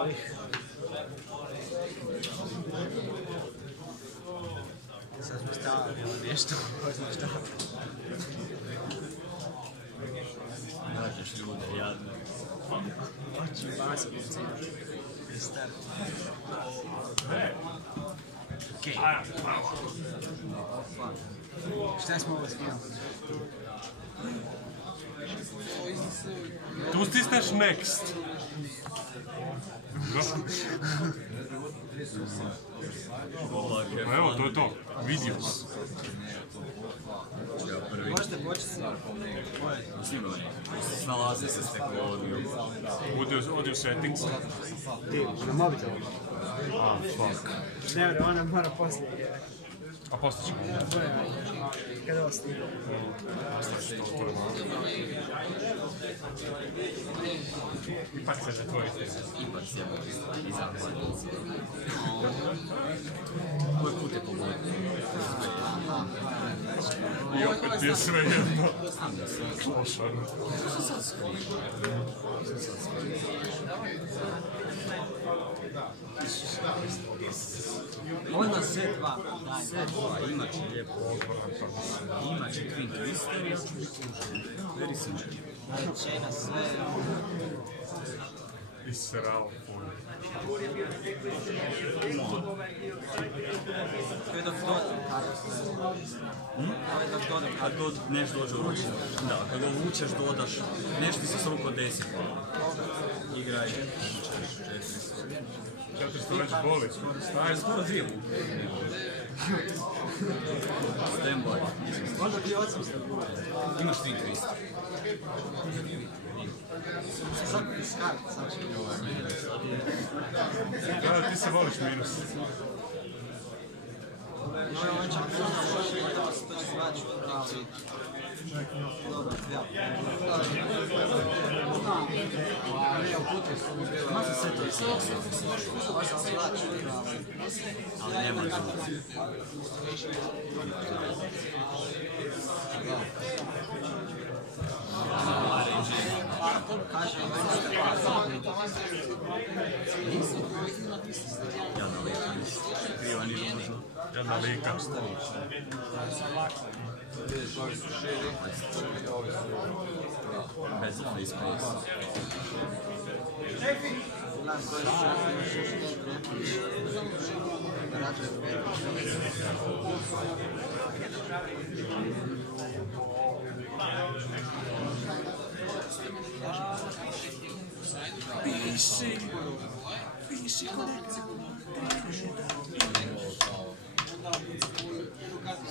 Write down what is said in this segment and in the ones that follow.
ovih. Sad smo stavili nešto, ko zna šta. Nađeš ljude, jadne. Oči basa pucina. Start. Okej. Šta smo ovo skinuli? Tu stisneš next. Evo, to je to. Videos. Možete početi Snimanje. Snalaze se s tehnologijom. Audio settings. ti na mobitelu. Ah, fuck. Ne, ona mora poslije. A poslije ćemo. Kada ovo snima. Ipak se ne tvoji. Ipak sjebo i zahvalnici. Koji put je pogodno? I opet ti je sve jedno. Klošarno. Onda set 2. Set 2, imat će lijepo. Imat će Twin Twister i ja ću biti užen. Very simple. Čena sve. Iserao puno. To je dok dodam kartu. To je dok dodam Kad kartu. god nešto dođe u ručinu. Da, kad ga uvučeš, dodaš. Nešto ti se s rukom desi. Igraj. 400 već boli. Aj, skoro 2 muke. Standby. Onda bi 800. Imaš Twin Twister. Sad iz karta, sad će. Da, ti se voliš minus. On će to će svaći, ali... Dobro, ja. Masa se to sve. Ovo sam svaći, Ali nema razumije. kaže Ja nalikam. Kriva ni ružno. Ja nalikam. Bez face space. Piši kolekciju.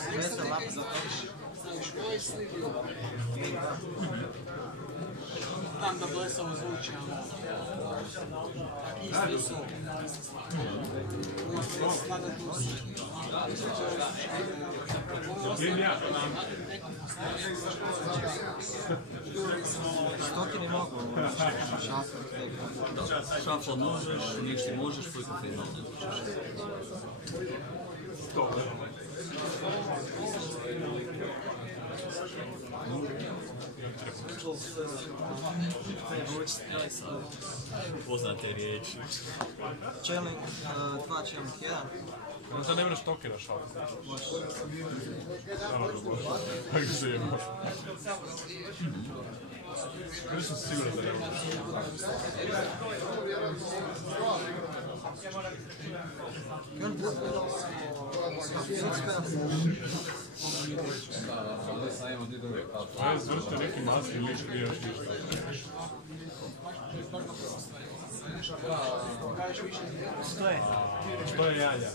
Sveta lapa za piši. Tam da blesavo zvuči, isti su. Stotine mogu. Šafla možeš, ništa možeš, tvoj kofein ne možeš. Poznate riječi. Čelnik 2 čelnik 1. Sad ne mreš tokena šaliti. Naravno, može. Kako se je može. Kada sam siguran da ne možeš. Ajde, zvršte neki masni liš i još ništa. Što je janja?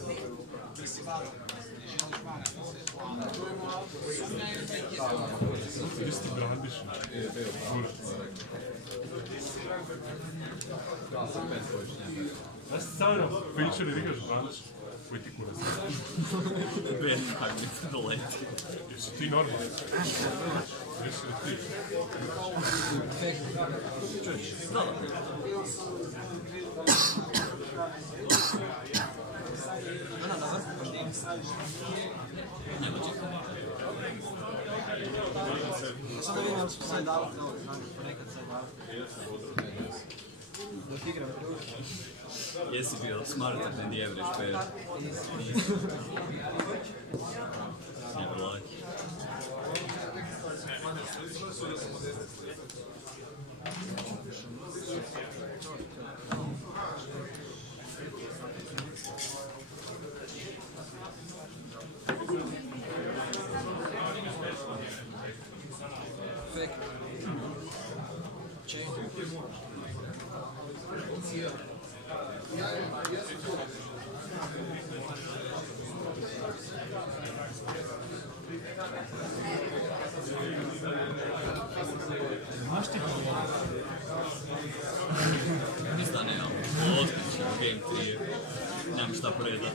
Gdje si ti brandiš? Ja sam stavljeno pričali da igraš brandiš. Koji ti kurac? Ben, kaj mi doleti. Jesi ti normalni? Jesi li ti? Čuješ? Da. Ona na vrhu poštijem. Nema ti. Sad da vidim su sve davati ovo, znam, ponekad sve davati. Dok igram drugi. Jesi bio smarter than the average player. Never like. Fake. Change. Ništa nemam. Odlično, game 3. Nemam šta predat.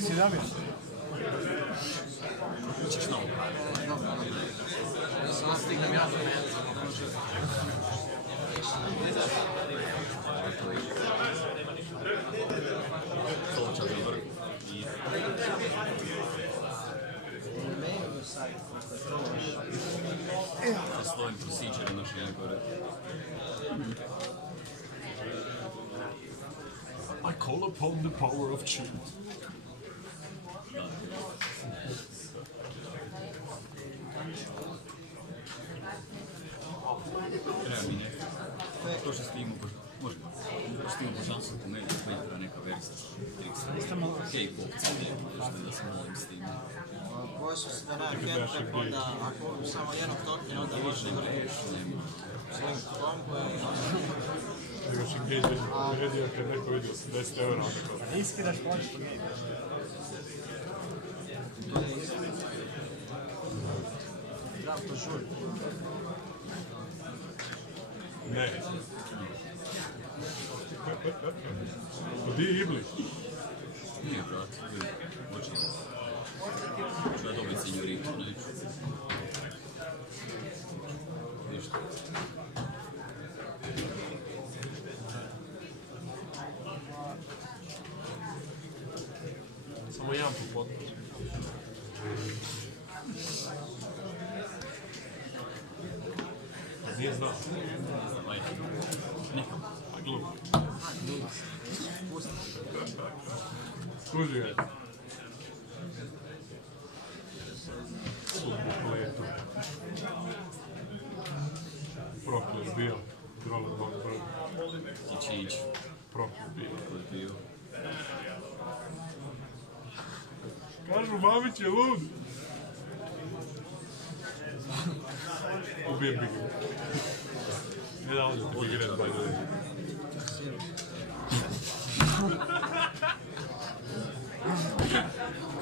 Si Damir? Hoćeš novo? Da se nastignem ja do menza. Toča za vrh. I... Sa svojim procedure naše najgore. I call upon the power of chant. Treba mi ne. To što ste imao, možda. To što imao šansu po meni, pa igra neka verzija. K-pop CD, da se molim s tim. Bojao sam se da nema handtrap, onda ako samo jednog tokena, onda više ne vreš. Slim kombo i Nego će Gage redio kad neko vidio 10 € onda kao... Iskiraš možeš po game. to je isto. Treba to žuri. Ne. Di je Ibli? Nije, brate, hoće. Ću ja dobiti senjoritu, neću. Ništa. Samo jedan po potpuno. Nije znao. Ajde. Nekam. A glup. Skuži ga. Super letu. Proklet bio. Drolet bog broj. Ići. Proklet bio. Ko je bio? Kažu, Mamić je lud. Ubijem Big Red. Ne da ovdje Big Red, by the way.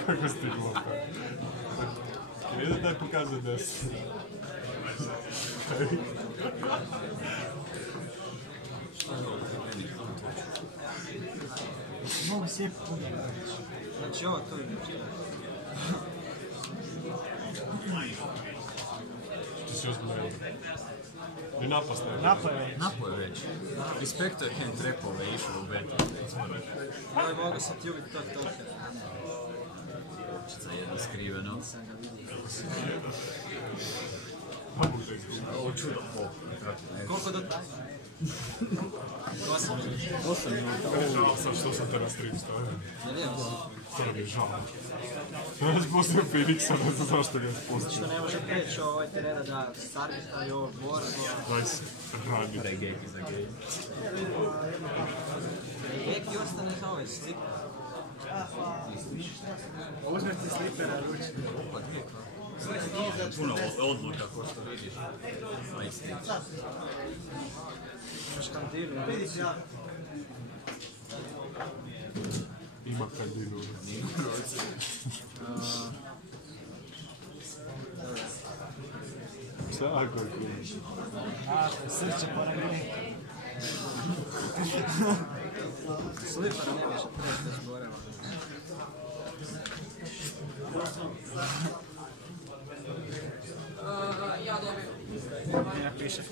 Kako ste glupa. Vidim daj pokazuje deset. Mogu sjepiti. Znači ovo to je neće. Ti si ozbiljno jedan. Ni napast ne. Napaje. Napo je već. Respektor hand trapove išao u beta. Aj, mogu sam ti ubiti tog tokena. Čica jedna skriveno. Sam ga vidio. Mogu da izgledam. Ovo čudo pop. Koliko do taj? 8 minuta. Meni je žao sad što sam te na stream stavio. Ne vidim se. To mi je žao. Ja sam postavio Phoenixa, ne znam zašto ga je Što postavio. ne može preći ovaj terena da Stargita i ovo borbo. Daj se, radi. Regate za game. Neki ostane za ovaj slip. Uzmeš ti slipera ručni. Puno odluka ko što vidiš. A isti. Škandinu. Ima kandinu. Tako je cool. A, srce poragni. Slipera ne više preći da zboreva. Ja pišem.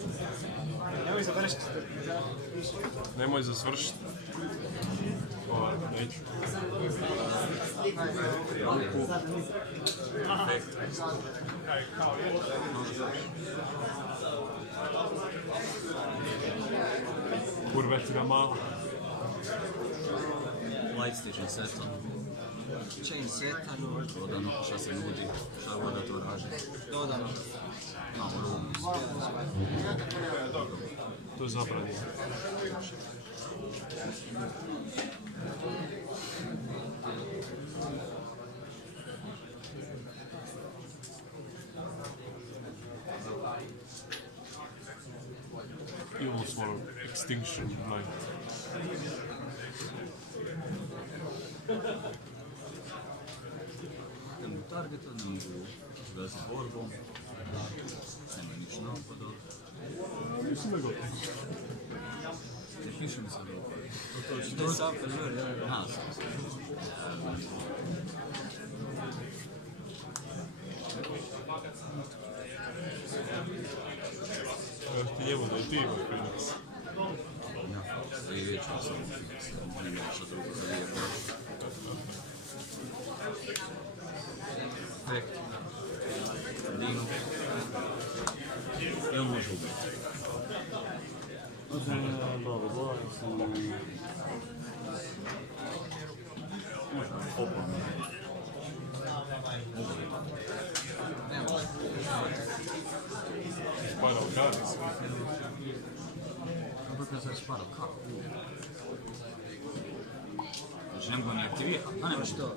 Nemoj završiti. Nemoj zasvršiti. Neću. Kurvetina mala. Light station setom. Chain setanu, Dodano, šta se nudi, šta voda to raže. dodano. Malo rumu. To je zabranjeno. Imamo smo Extinction Night. Idemo u targeta, ne mogu vezi borbom. Nema niš napada. Mislim da je gotovo. Ne piše mi se dobro. To je sam frizur, ja. Aha, sam. Ja ti njemu da i ti imaj Phoenix. Ja, i već sam ne mogu šta drugo karijeru. Perfekt. Dino. I on može ubiti. Final Guardians. Kako je sad spadao? Kako? Znači, nema ga ni aktivirati. A nema što?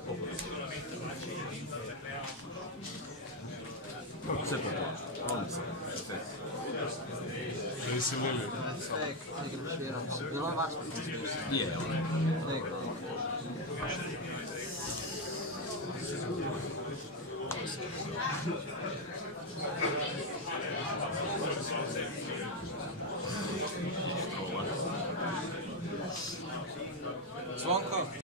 Sve to je. Ovdje se. Perfekt. Jason Lillian. Fake, igram šviram. Bilo je važno. Je, on je. Fake. Zvonko.